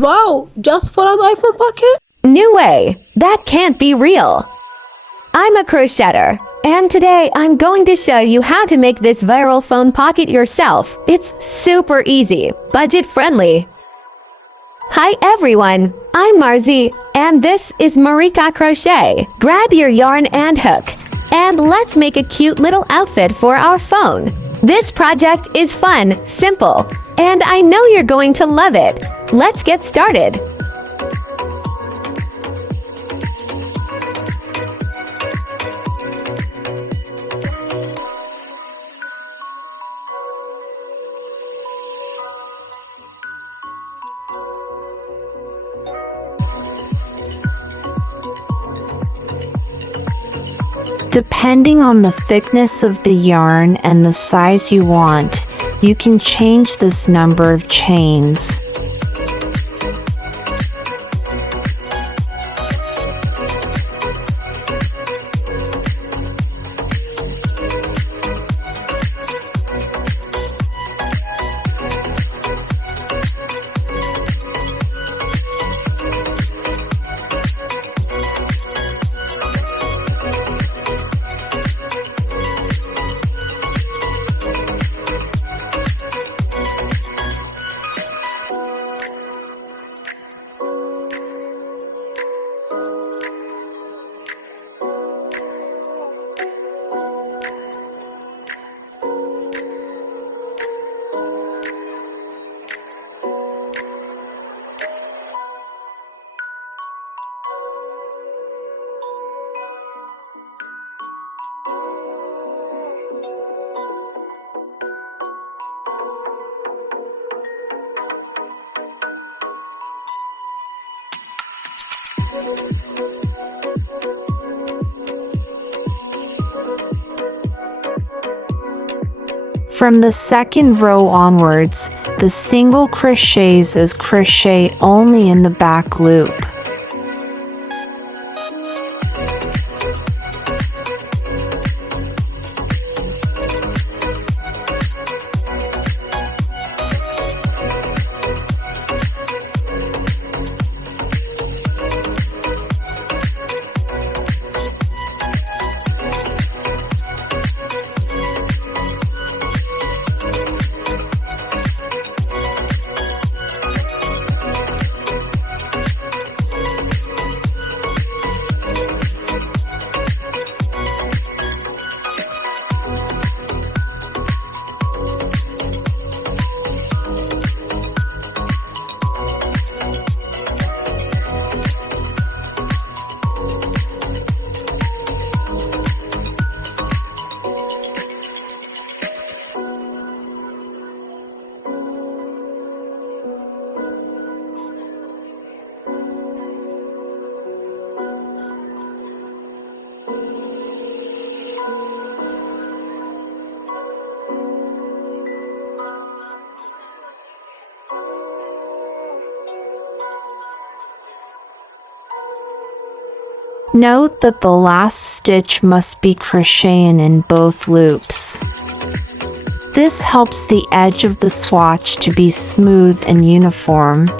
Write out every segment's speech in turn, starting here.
Wow, just for an iPhone pocket? No way! That can't be real! I'm a crocheter, and today I'm going to show you how to make this viral phone pocket yourself. It's super easy, budget-friendly. Hi everyone, I'm Marzie, and this is Marika Crochet. Grab your yarn and hook, and let's make a cute little outfit for our phone. This project is fun, simple, and I know you're going to love it. Let's get started. Depending on the thickness of the yarn and the size you want, you can change this number of chains. From the second row onwards, the single crochets is crochet only in the back loop. Note that the last stitch must be crocheting in both loops. This helps the edge of the swatch to be smooth and uniform.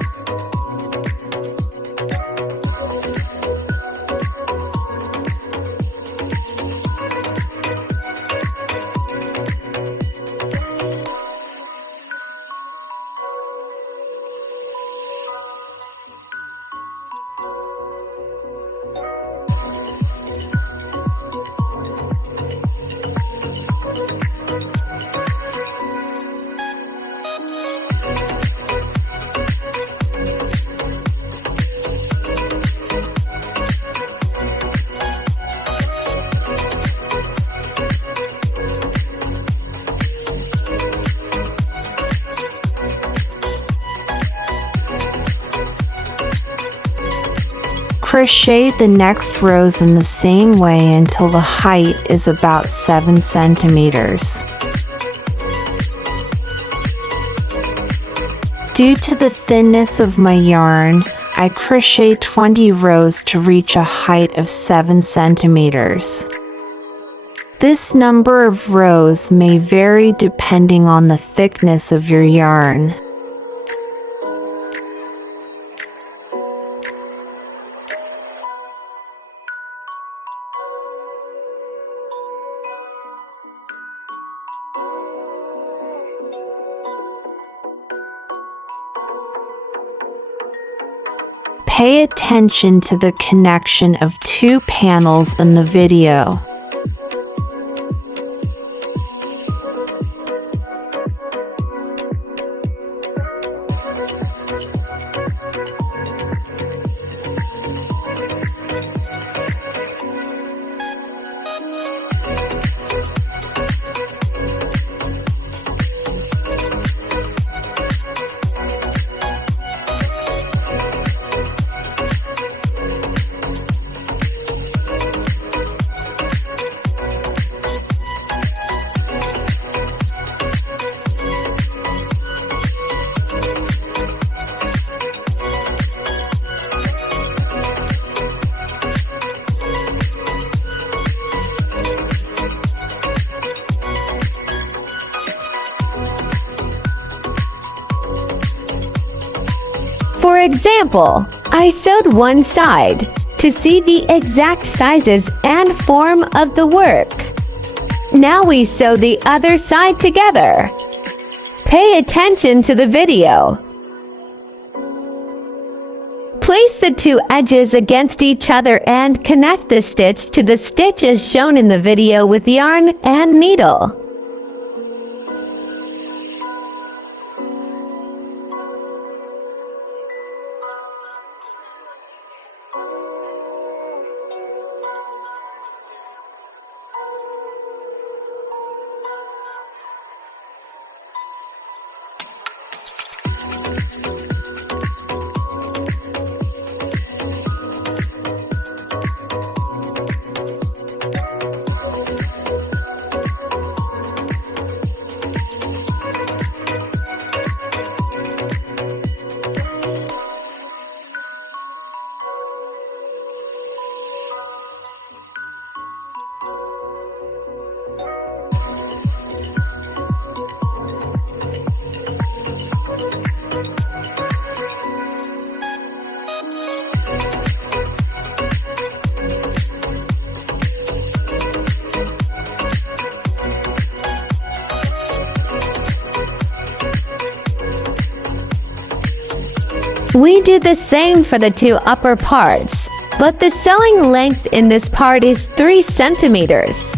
Crochet the next rows in the same way until the height is about 7 centimeters. Due to the thinness of my yarn, I crochet 20 rows to reach a height of 7 centimeters. This number of rows may vary depending on the thickness of your yarn. Pay attention to the connection of two panels in the video. For example, I sewed one side to see the exact sizes and form of the work. Now we sew the other side together. Pay attention to the video. Place the two edges against each other and connect the stitch to the stitch as shown in the video with yarn and needle. We do the same for the two upper parts, but the sewing length in this part is 3 centimeters.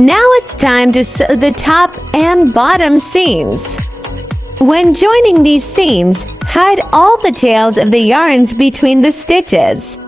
Now it's time to sew the top and bottom seams. When joining these seams, hide all the tails of the yarns between the stitches.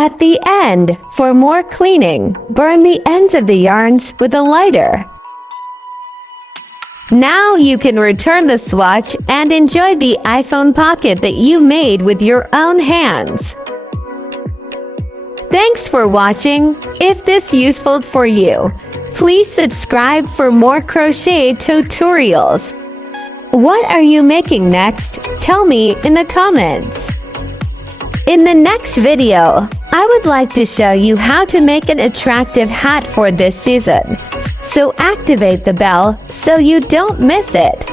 At the end, for more cleaning, burn the ends of the yarns with a lighter. Now you can return the swatch and enjoy the iPhone Pocket that you made with your own hands. Thanks for watching. If this useful for you, please subscribe for more crochet tutorials. What are you making next? Tell me in the comments. In the next video, I would like to show you how to make an attractive hat for this season. So activate the bell so you don't miss it.